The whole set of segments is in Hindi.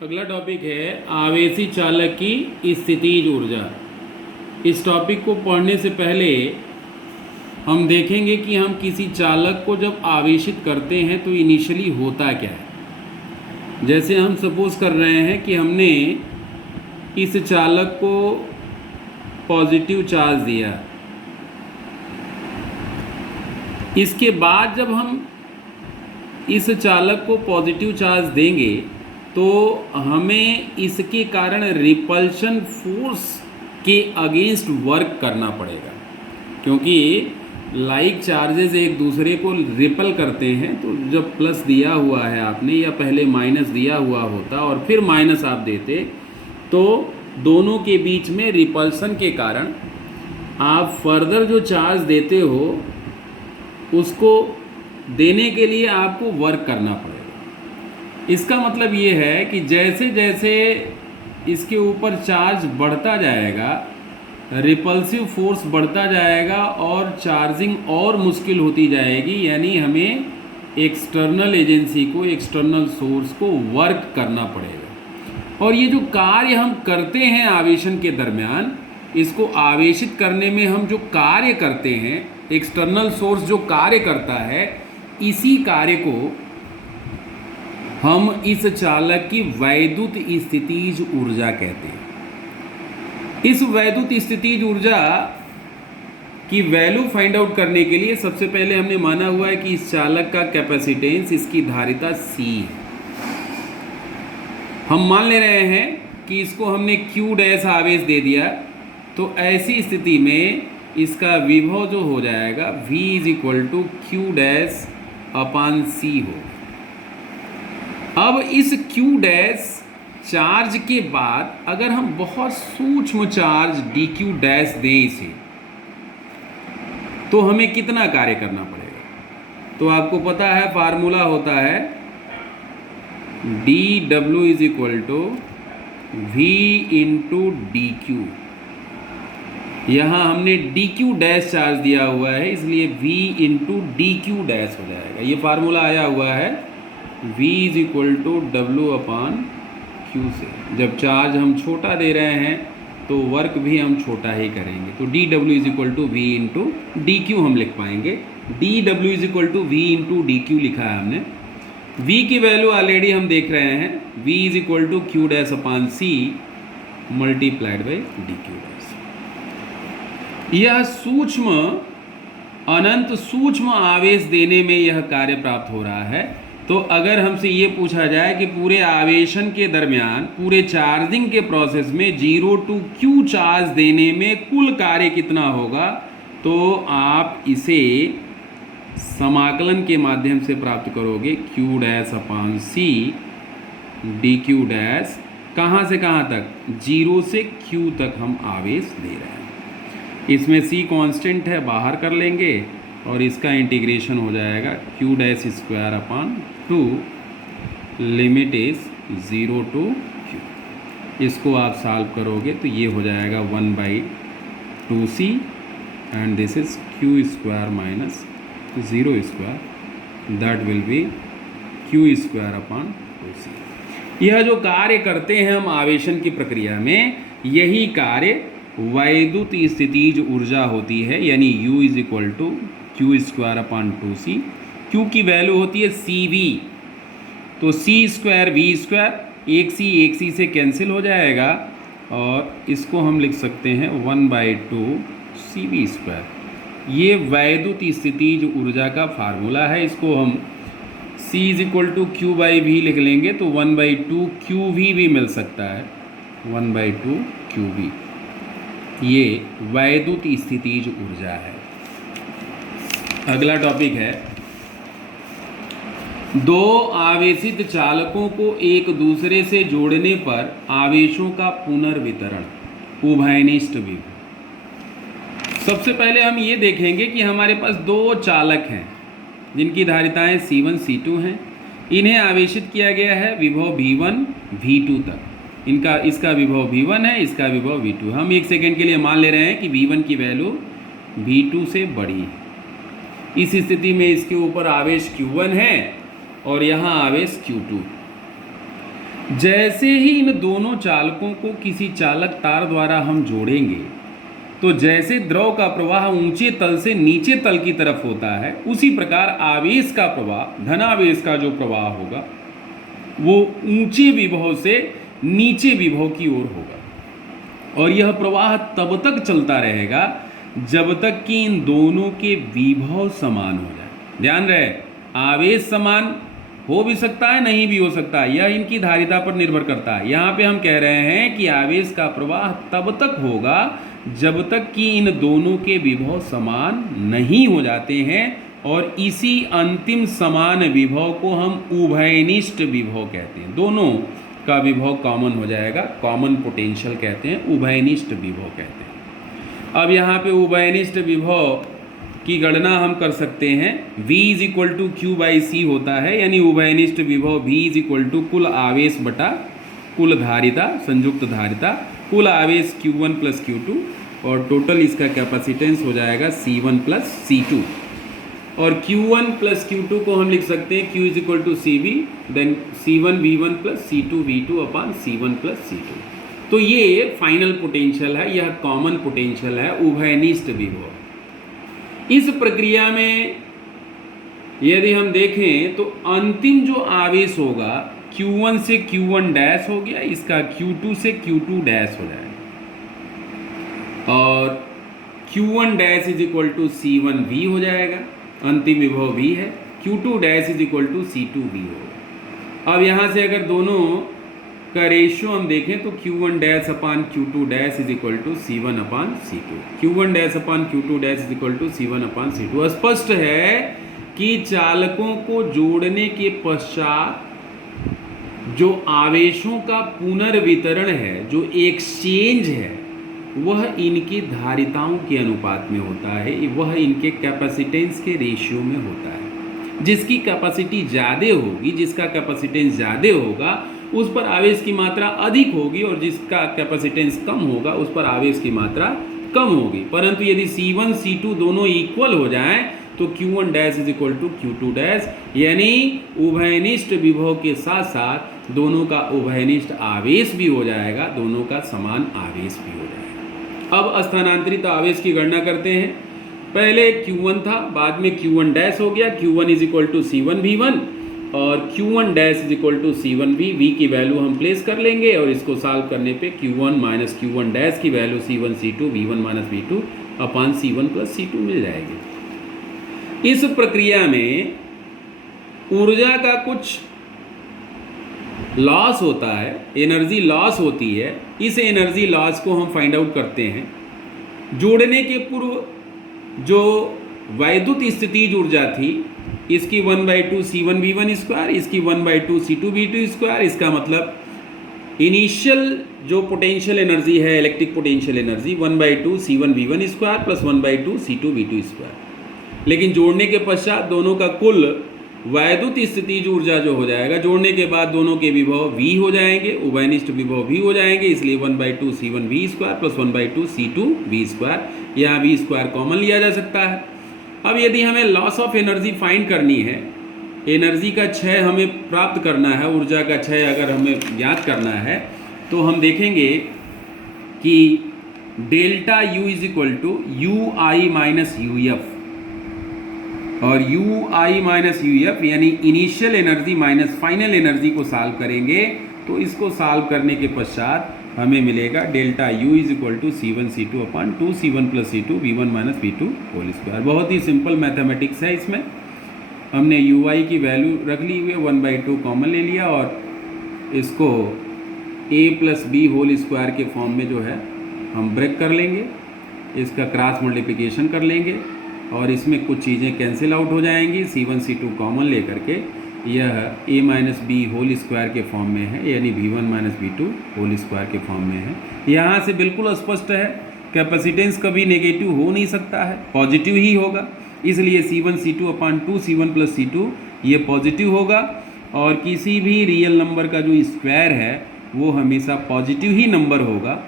अगला टॉपिक है आवेशी चालक की स्थितिज ऊर्जा। इस टॉपिक को पढ़ने से पहले हम देखेंगे कि हम किसी चालक को जब आवेशित करते हैं तो इनिशियली होता क्या है। जैसे हम सपोज कर रहे हैं कि हमने इस चालक को पॉजिटिव चार्ज दिया, इसके बाद जब हम इस चालक को पॉजिटिव चार्ज देंगे तो हमें इसके कारण रिपल्शन फोर्स के अगेंस्ट वर्क करना पड़ेगा, क्योंकि लाइक चार्जेस एक दूसरे को रिपल करते हैं। तो जब प्लस दिया हुआ है आपने या पहले माइनस दिया हुआ होता और फिर माइनस आप देते तो दोनों के बीच में रिपल्शन के कारण आप फर्दर जो चार्ज देते हो उसको देने के लिए आपको वर्क करना पड़ेगा। इसका मतलब ये है कि जैसे जैसे इसके ऊपर चार्ज बढ़ता जाएगा रिपल्सिव फोर्स बढ़ता जाएगा और चार्जिंग और मुश्किल होती जाएगी, यानी हमें एक्सटर्नल एजेंसी को, एक्सटर्नल सोर्स को वर्क करना पड़ेगा। और ये जो कार्य हम करते हैं आवेशन के दरमियान, इसको आवेशित करने में हम जो कार्य करते हैं, एक्सटर्नल सोर्स जो कार्य करता है, इसी कार्य को हम इस चालक की वैद्युत स्थितिज ऊर्जा कहते हैं। इस वैद्युत स्थितिज ऊर्जा की वैल्यू फाइंड आउट करने के लिए सबसे पहले हमने माना हुआ है कि इस चालक का कैपेसिटेंस, इसकी धारिता C है। हम मान ले रहे हैं कि इसको हमने Q डैश आवेश दे दिया, तो ऐसी स्थिति में इसका विभव जो हो जाएगा V = Q डैश अपान C हो। अब इस Q डैश चार्ज के बाद अगर हम बहुत सूक्ष्म चार्ज dq डैश दें इसे, तो हमें कितना कार्य करना पड़ेगा। तो आपको पता है फार्मूला होता है dw = v × dq। यहाँ हमने dq डैश चार्ज दिया हुआ है, इसलिए v × dq डैश हो जाएगा। ये फार्मूला आया हुआ है v = w/q से। जब चार्ज हम छोटा दे रहे हैं तो वर्क भी हम छोटा ही करेंगे, तो dw = v × dq हम लिख पाएंगे। dw = v × dq लिखा है हमने। v की वैल्यू ऑलरेडी हम देख रहे हैं, v = q dash upon c multiplied by dq dash. यह सूक्ष्म अनंत सूक्ष्म आवेश देने में यह कार्य प्राप्त हो रहा है। तो अगर हमसे ये पूछा जाए कि पूरे आवेशन के दरमियान, पूरे चार्जिंग के प्रोसेस में 0 to Q चार्ज देने में कुल कार्य कितना होगा, तो आप इसे समाकलन के माध्यम से प्राप्त करोगे। Q डैश अपान C dQ डैश, कहाँ से कहाँ तक, 0 से Q तक हम आवेश दे रहे हैं। इसमें C कांस्टेंट है, बाहर कर लेंगे और इसका इंटीग्रेशन हो जाएगा Q dash square upon 2 limit is 0 to Q। इसको आप सॉल्व करोगे तो ये हो जाएगा 1/2C and this is Q square minus 0 square, that will be Q square upon 2C। यह जो कार्य करते हैं हम आवेशन की प्रक्रिया में, यही कार्य वैद्युत स्थितिज ऊर्जा होती है, यानी U = Q square upon 2C। Q की वैल्यू होती है CV, तो C स्क्वायर V स्क्वायर, एक C से कैंसिल हो जाएगा और इसको हम लिख सकते हैं 1/2 CV स्क्वायर। ये वैद्युत स्थितिज ऊर्जा का फार्मूला है। इसको हम C = Q/V लिख लेंगे तो 1/2 QV भी मिल सकता है, 1/2 QV। ये वैद्युत स्थितिज ऊर्जा है। अगला टॉपिक है दो आवेशित चालकों को एक दूसरे से जोड़ने पर आवेशों का पुनर्वितरण, उभयनिष्ठ विभव। सबसे पहले हम ये देखेंगे कि हमारे पास दो चालक हैं जिनकी धारिताएं C1 C2 हैं। इन्हें आवेशित किया गया है विभव V1 V2 तक। इसका विभव V1 है, इसका विभव V2। हम एक सेकेंड के लिए मान ले रहे हैं कि V1 की वैल्यू V2 से बड़ी है। इस स्थिति में इसके ऊपर आवेश Q1 है और यहाँ आवेश Q2। जैसे ही इन दोनों चालकों को किसी चालक तार द्वारा हम जोड़ेंगे, तो जैसे द्रव का प्रवाह ऊंचे तल से नीचे तल की तरफ होता है, उसी प्रकार आवेश का प्रवाह, धनावेश का जो प्रवाह होगा वो ऊंचे विभव से नीचे विभव की ओर होगा। और यह प्रवाह तब तक चलता रहेगा जब तक कि इन दोनों के विभव समान हो जाए। ध्यान रहे, आवेश समान हो भी सकता है, नहीं भी हो सकता है, यह इनकी धारिता पर निर्भर करता है। यहाँ पे हम कह रहे हैं कि आवेश का प्रवाह तब तक होगा जब तक कि इन दोनों के विभव समान नहीं हो जाते हैं, और इसी अंतिम समान विभव को हम उभयनिष्ठ विभव कहते हैं। दोनों का विभव कॉमन हो जाएगा, कॉमन पोटेंशियल कहते हैं, उभयनिष्ठ विभव कहते हैं। अब यहाँ पे उभयनिष्ठ विभव की गणना हम कर सकते हैं। V is equal to Q by C होता है, यानी उभयनिष्ठ विभव V इज इक्वल टू कुल आवेश बटा कुल धारिता, संयुक्त धारिता, कुल आवेश Q1 प्लस Q2, और टोटल इसका कैपेसिटेंस हो जाएगा C1 प्लस C2। और Q1 प्लस Q2 को हम लिख सकते हैं Q is equal to CV, then C1 V1 plus C2 V2 upon C1 plus C2। तो ये फाइनल पोटेंशियल है, यह कॉमन पोटेंशियल है, उभयनिष्ठ विभव। इस प्रक्रिया में यदि हम देखें तो अंतिम जो आवेश होगा Q1 से Q1 डैश हो गया, इसका Q2 से Q2 डैश हो जाएगा, और Q1 dash is equal to C1 V हो जाएगा, अंतिम विभव V है। Q2 dash is equal to C2 V होगा। अब यहाँ से अगर दोनों का रेशियो हम देखें तो Q1 dash upon Q2 dash is equal to C1 upon C2, Q1 dash upon Q2 dash is equal to C1 upon C2। स्पष्ट है कि चालकों को जोड़ने के पश्चात जो आवेशों का पुनर्वितरण है, जो एक्सचेंज है, वह इनकी धारिताओं के अनुपात में होता है, वह इनके कैपेसिटेंस के रेशियो में होता है। जिसकी कैपेसिटी ज़्यादा होगी, जिसका कैपेसिटेंस ज़्यादा होगा, उस पर आवेश की मात्रा अधिक होगी, और जिसका कैपेसिटेंस कम होगा उस पर आवेश की मात्रा कम होगी। परंतु यदि C1 C2 दोनों इक्वल हो जाएं तो Q1 dash is equal to Q2 dash, यानी उभयनिष्ठ विभव के साथ साथ दोनों का उभयनिष्ठ आवेश भी हो जाएगा, दोनों का समान आवेश भी हो जाएगा। अब स्थानांतरित आवेश की गणना करते हैं। पहले Q1 था, बाद में Q1 डैश हो गया, Q1 is equal to C1 V1, और Q1 dash is equal to C1 V। V की वैल्यू हम प्लेस कर लेंगे, और इसको सॉल्व करने पे Q1 माइनस Q1 डैश की value C1 C2 V1 minus V2 upon C1 plus C2 मिल जाएगी। इस प्रक्रिया में ऊर्जा का कुछ लॉस होता है, एनर्जी लॉस होती है। इस एनर्जी लॉस को हम फाइंड आउट करते हैं। जोड़ने के पूर्व जो वैद्युत स्थितिज ऊर्जा थी, इसकी 1/2 C1 V1 स्क्वायर, इसकी 1/2 C2 V2 स्क्वायर। इसका मतलब इनिशियल जो पोटेंशियल एनर्जी है, electric potential energy, 1/2 C1 V1 square plus 1/2 C2 V2 square. लेकिन जोड़ने के पश्चात दोनों का कुल वैद्युत स्थितिज ऊर्जा जो हो जाएगा, जोड़ने के बाद दोनों के विभव V हो जाएंगे, उभयनिष्ठ विभव V हो जाएंगे, इसलिए 1/2 C1 V square plus 1/2 C2 V square. यहाँ V स्क्वायर कॉमन लिया जा सकता है। अब यदि हमें लॉस ऑफ एनर्जी फाइंड करनी है, एनर्जी का क्षय हमें प्राप्त करना है, ऊर्जा का क्षय अगर हमें ज्ञात करना है, तो हम देखेंगे कि delta U is equal to UI minus UF, और UI माइनस UF यानी initial energy minus final energy को सॉल्व करेंगे, तो इसको सॉल्व करने के पश्चात हमें मिलेगा डेल्टा U is equal to C1 C2 upon 2 C1 plus C2 V1 minus V2 whole square. बहुत ही सिंपल मैथमेटिक्स है। इसमें हमने UI की वैल्यू रख ली हुई है, 1/2 कॉमन ले लिया, और इसको A plus B whole square के फॉर्म में जो है हम ब्रेक कर लेंगे, इसका क्रॉस मल्टीप्लिकेशन कर लेंगे, और इसमें कुछ चीज़ें कैंसिल आउट हो जाएंगी। C1 C2 कॉमन ले करके यह A minus B whole square के फॉर्म में है, यानी V1 minus V2 whole square के फॉर्म में है। यहाँ से बिल्कुल स्पष्ट है, कैपेसिटेंस कभी नेगेटिव हो नहीं सकता है, पॉजिटिव ही होगा। इसलिए C1 C2 अपान 2 C1 प्लस C2 ये पॉजिटिव होगा, और किसी भी रियल नंबर का जो स्क्वायर है वो हमेशा पॉजिटिव ही नंबर होगा,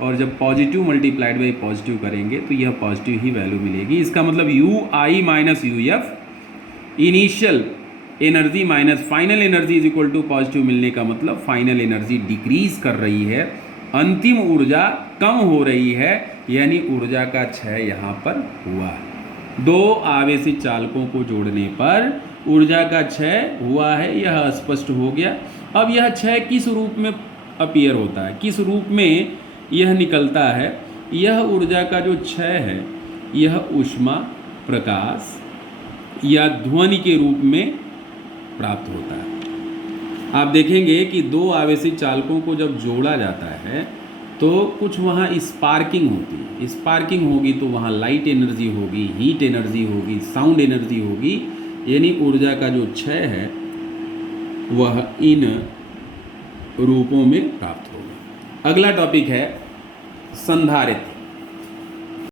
और जब पॉजिटिव मल्टीप्लाइड बाई पॉजिटिव करेंगे तो यह पॉजिटिव ही वैल्यू मिलेगी। इसका मतलब UI minus UF initial energy minus final energy is equal to positive मिलने का मतलब फाइनल एनर्जी डिक्रीज कर रही है, अंतिम ऊर्जा कम हो रही है, यानी ऊर्जा का क्षय यहाँ पर हुआ है। दो आवेशित चालकों को जोड़ने पर ऊर्जा का क्षय हुआ है, यह स्पष्ट हो गया। अब यह क्षय किस रूप में अपीयर होता है, किस रूप में यह निकलता है? यह ऊर्जा का जो क्षय है यह ऊष्मा, प्रकाश या ध्वनि के रूप में प्राप्त होता है। आप देखेंगे कि दो आवेशित चालकों को जब जोड़ा जाता है तो कुछ वहाँ स्पार्किंग होती है। स्पार्किंग होगी तो वहाँ लाइट एनर्जी होगी, हीट एनर्जी होगी, साउंड एनर्जी होगी, यानी ऊर्जा का जो क्षय है वह इन रूपों में प्राप्त होगा। अगला टॉपिक है संधारित्र।